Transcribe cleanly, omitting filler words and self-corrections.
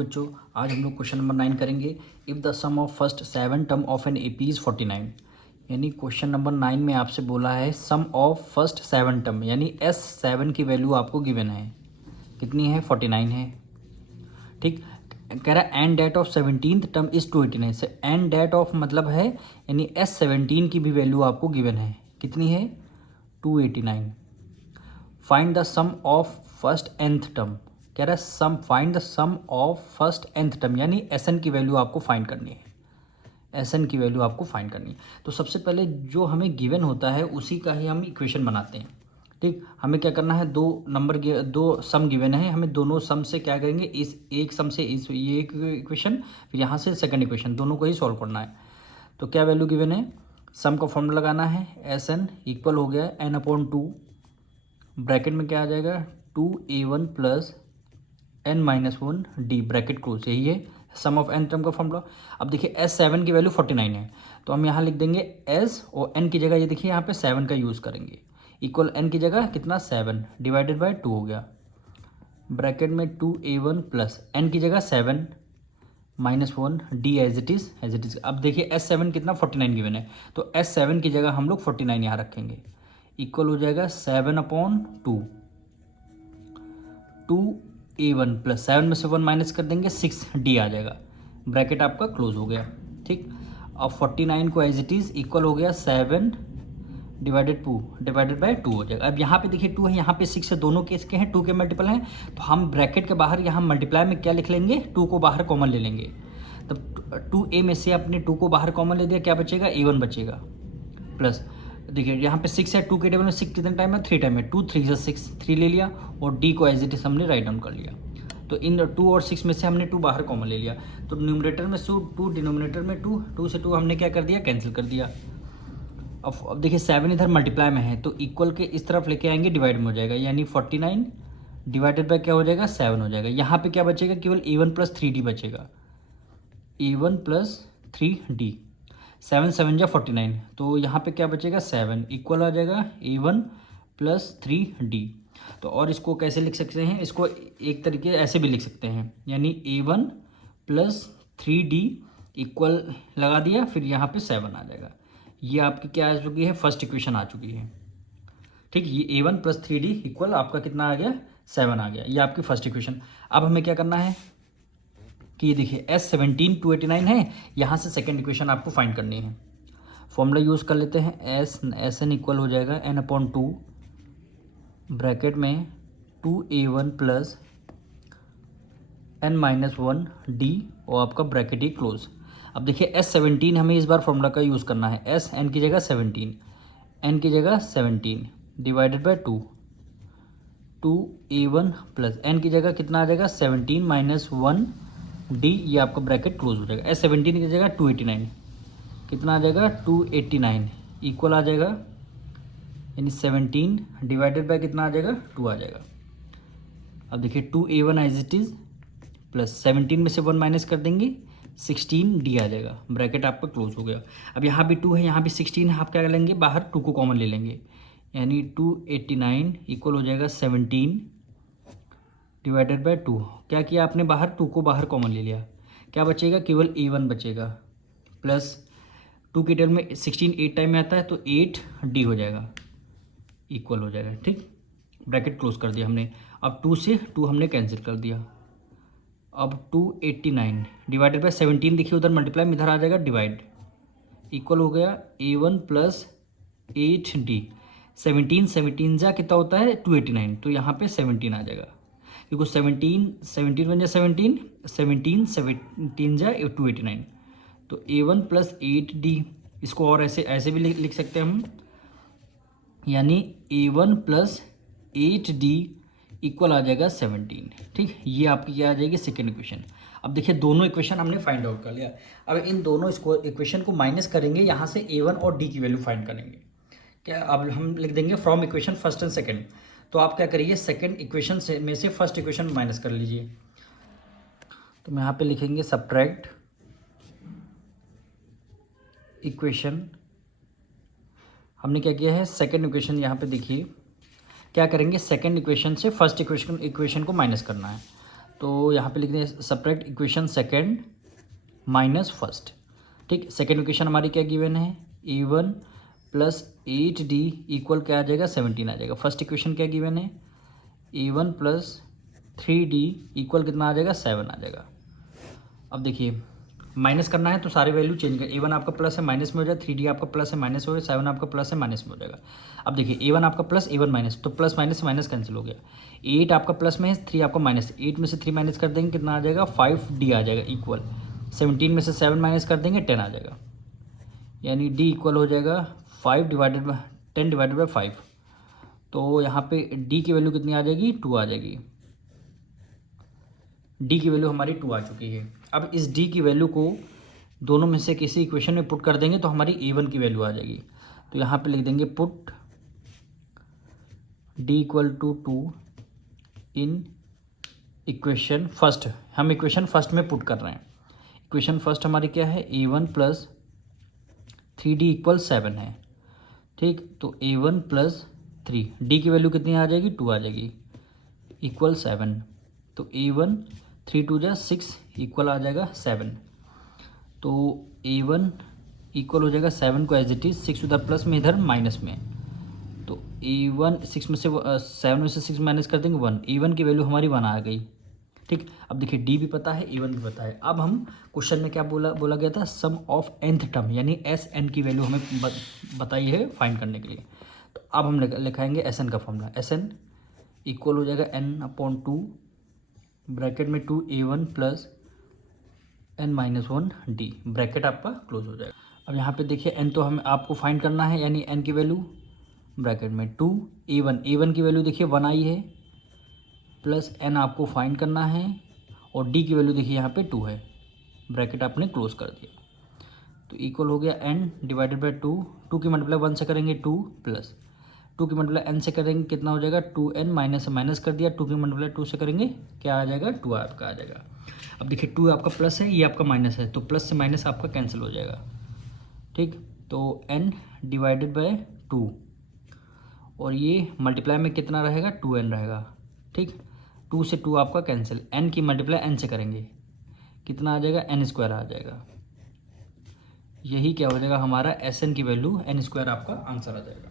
बच्चों आज हम लोग क्वेश्चन नंबर 9 करेंगे। If the sum of first 7 term of an AP is 49। यानी क्वेश्चन नंबर 9 में आपसे बोला है सम ऑफ फर्स्ट 7 टर्म, यानी S7 की वैल्यू आपको गिवन है, कितनी है 49 है। ठीक, कह रहा है and that of 17th term is 289 से एंड डेट ऑफ मतलब है यानी S17 की भी वैल्यू आपको गिवन है, कितनी है 289। Find the sum of first nth term, कह रहा है sum find the sum of first nth term, यानी एस एन की वैल्यू आपको फाइंड करनी है, एस एन की वैल्यू आपको फाइंड करनी है। तो सबसे पहले जो हमें गिवन होता है उसी का ही हम इक्वेशन बनाते हैं। ठीक, हमें क्या करना है, दो सम गिवन है, हमें दोनों सम से क्या करेंगे, इस एक सम से इस ये एक इक्वेशन, फिर यहाँ से सेकंड इक्वेशन, दोनों को ही सॉल्व करना है। तो क्या वैल्यू गिवन है, सम का फॉर्मूला लगाना है, एस एन इक्वल हो गया n/2, ब्रैकेट में क्या आ जाएगा 2a1 plus n-1 d, bracket close, यही है सम ऑफ n टर्म का फॉर्मूला। अब देखिए S7 की वैल्यू 49 है, तो हम यहाँ लिख देंगे S और n की जगह ये देखिए यहाँ पे 7 का यूज़ करेंगे, इक्वल n की जगह कितना 7 डिवाइडेड बाय 2 हो गया, ब्रैकेट में 2a1 प्लस n की जगह 7 -1 d एज इट इज़। अब देखिए S7 कितना 49 गिवन है, तो S7 की जगह हम लोग 49 यहाँ रखेंगे, इक्वल हो जाएगा 7/2, 2a1 प्लस 7 में से 1 माइनस कर देंगे 6d आ जाएगा, ब्रैकेट आपका क्लोज हो गया। ठीक, अब 49 को एज इट इज़ इक्वल हो गया 7 डिवाइडेड बाय 2 हो जाएगा। अब यहाँ पे देखिए 2 है, यहाँ पे 6 है, दोनों केस के हैं 2 के मल्टीपल हैं, तो हम ब्रैकेट के बाहर यहाँ मल्टीप्लाई में क्या लिख लेंगे, 2 को बाहर कॉमन ले लेंगे। तब 2a में से अपने 2 को बाहर कॉमन ले दिया, क्या बचेगा a1 बचेगा, प्लस देखिए यहाँ पे 6 है, 2 के टेबल में 6 कितने टाइम है 3 टाइम है, 2 3 6 3 ले लिया और d को एज इट इज हमने राइट डाउन कर लिया। तो इन 2 और 6 में से हमने 2 बाहर कॉमन ले लिया, तो न्यूमरेटर में 2 डिनोमिनेटर में 2, 2 से 2 हमने क्या कर दिया कैंसिल कर दिया। अब देखिए 7 इधर मल्टीप्लाई में है, तो इक्वल के इस तरफ लेके आएंगे डिवाइड में हो जाएगा, यानी 49 डिवाइडेड बाय क्या हो जाएगा 7 हो जाएगा। यहाँ पे क्या बचेगा, केवल a1 प्लस 3d बचेगा, a1 प्लस 3d, 7 7 जा 49, तो यहाँ पे क्या बचेगा 7 इक्वल आ जाएगा a1 प्लस 3d। तो और इसको कैसे लिख सकते हैं, इसको एक तरीके ऐसे भी लिख सकते हैं, यानी a1 प्लस 3d इक्वल लगा दिया, फिर यहाँ पे 7 आ जाएगा। ये आपकी क्या आ चुकी है, फर्स्ट इक्वेशन आ चुकी है। ठीक, ये a1 प्लस 3d इक्वल आपका कितना आ गया 7 आ गया, ये आपकी फर्स्ट इक्वेशन। अब हमें क्या करना है कि ये देखिए S17 289 है, यहाँ से सेकेंड इक्वेशन आपको फाइंड करनी है। फॉर्मूला यूज़ कर लेते हैं, एस एन इक्वल हो जाएगा n/2, ब्रैकेट में 2a1 प्लस n-1 d और आपका ब्रैकेट ही क्लोज। अब देखिए S17 हमें इस बार फॉर्मूला का यूज़ करना है, s n की जगह 17, n की जगह 17 divided by 2, 2a1 plus n की जगह कितना आ जाएगा 17 -1 d, ये आपका ब्रैकेट क्लोज हो जाएगा। S17 की जगह 289 कितना आ जाएगा 289 इक्वल आ जाएगा, यानी 17 डिवाइडेड बाय कितना आ जाएगा 2 आ जाएगा। अब देखिए 2a1 as it is plus 17 में से 1 माइनस कर देंगे 16d आ जाएगा, ब्रैकेट आपका क्लोज हो गया। अब यहाँ भी 2 है, यहाँ भी 16 है, आप क्या कर लेंगे बाहर 2 को कॉमन ले लेंगे, यानी 289 इक्वल हो जाएगा 17 डिवाइडेड बाय 2। क्या किया आपने बाहर 2 को बाहर कॉमन ले लिया, क्या बचेगा केवल a1 बचेगा, प्लस 2 के टेबल में 16 8 टाइम में आता है, तो 8d हो जाएगा, इक्वल हो जाएगा। ठीक, ब्रैकेट क्लोज कर दिया हमने। अब 2 से 2 हमने कैंसिल कर दिया, अब 289 डिवाइडेड बाय 17 देखिए उधर मल्टीप्लाई में इधर आ जाएगा डिवाइड, इक्वल हो गया a1 प्लस 8d, 17 जा कितना होता है 289, तो यहाँ पे 17 आ जाएगा, क्योंकि 17 बन जाए 17 जा 289, तो a1 प्लस 8d, इसको और ऐसे भी लिख सकते हैं हम, यानी a1 प्लस 8d इक्वल आ जाएगा 17। ठीक, ये आपकी क्या आ जाएगी सेकेंड इक्वेशन। अब देखिए दोनों इक्वेशन हमने फाइंड आउट कर लिया, अब इन दोनों इक्वेशन को माइनस करेंगे, यहाँ से a1 और d की वैल्यू फाइंड करेंगे। क्या अब हम लिख देंगे from equation first and second, तो आप क्या करिए सेकेंड इक्वेशन से में से फर्स्ट इक्वेशन माइनस कर लीजिए। तो मैं यहाँ पे लिखेंगे सब्ट्रैक्ट इक्वेशन, हमने क्या किया है सेकेंड इक्वेशन, यहाँ पे देखिए क्या करेंगे सेकेंड इक्वेशन से फर्स्ट इक्वेशन को माइनस करना है। तो यहाँ पे लिख दें subtract equation second minus first. ठीक, सेकेंड इक्वेशन हमारी क्या गिवन है, A1 प्लस 8D इक्वल क्या आ जाएगा, 17 आ जाएगा। फर्स्ट इक्वेशन क्या गिवन है, A1 प्लस 3D इक्वल कितना आ जाएगा, 7 आ जाएगा। अब देखिए माइनस करना है तो सारे वैल्यू चेंज कर, A1 आपका प्लस है माइनस में हो जाएगा, 3D आपका प्लस है माइनस हो गया, 7 आपका प्लस है माइनस में हो जाएगा। अब देखिए A1 आपका प्लस A1 माइनस, तो प्लस माइनस से माइनस कैंसिल हो गया। 8 आपका प्लस में है, 3 आपका माइनस, 8 में से 3 माइनस कर देंगे कितना आ जाएगा, 5D आ जाएगा इक्वल। 17 में से 7 माइनस कर देंगे 10 आ जाएगा, यानी D इक्वल हो जाएगा 10 डिवाइडेड बाई 5। तो यहाँ पे D की वैल्यू कितनी आ जाएगी, 2 आ जाएगी। D की वैल्यू हमारी 2 आ चुकी है। अब इस D की वैल्यू को दोनों में से किसी इक्वेशन में पुट कर देंगे तो हमारी A1 की वैल्यू आ जाएगी। तो यहाँ पे लिख देंगे put D equal to 2 in equation first. हम इक्वेशन फर्स्ट में पुट कर रहे हैं। इक्वेशन फर्स्ट हमारी क्या है, A1 प्लस 3D इक्वल 7 है। ठीक, तो A1 प्लस 3, D की वैल्यू कितनी आ जाएगी, 2 आ जाएगी इक्वल 7। तो A1 3 2 जा 6 इक्वल आ जाएगा 7। तो A1 इक्वल हो जाएगा 7 को एज इट इज़, 6 उधर प्लस में इधर माइनस में। तो A1 6 में से 7 में से 6 माइनस कर देंगे 1, A1 की वैल्यू हमारी 1 आ गई। ठीक, अब देखिए D भी पता है, A1 भी पता है। अब हम क्वेश्चन में क्या बोला गया था, सम ऑफ nth टर्म यानी Sn की वैल्यू हमें बताई है फाइंड करने के लिए। तो अब हम लिखाएंगे Sn का फॉर्मूला। Sn इक्वल हो जाएगा n/2 ब्रैकेट में 2A1 प्लस n-1D, ब्रैकेट आपका क्लोज हो जाएगा। अब यहाँ पे देखिए n तो हमें आपको फाइंड करना है, यानी n की वैल्यू ब्रैकेट में 2A1 की वैल्यू देखिए 1 आई है, प्लस n आपको फाइंड करना है, और D की वैल्यू देखिए यहाँ पे 2 है, ब्रैकेट आपने क्लोज कर दिया। तो इक्वल हो गया n डिवाइडेड बाई 2 की मल्टीप्लाई 1 से करेंगे 2 प्लस 2 की मल्टीप्लाई n से करेंगे कितना हो जाएगा, 2n माइनस से माइनस कर दिया, 2 की मल्टीप्लाई 2 से करेंगे क्या आ जाएगा, 2 आपका आ जाएगा। अब देखिए 2 आपका प्लस है, ये आपका माइनस है, तो प्लस से माइनस आपका कैंसिल हो जाएगा। ठीक, तो n डिवाइडेड बाय 2 और ये मल्टीप्लाई में कितना रहेगा, 2n रहेगा। ठीक, 2 से 2 आपका कैंसिल, n की मल्टीप्लाई n से करेंगे कितना आ जाएगा, n² आ जाएगा। यही क्या हो जाएगा हमारा Sn की वैल्यू n² आपका आंसर आ जाएगा।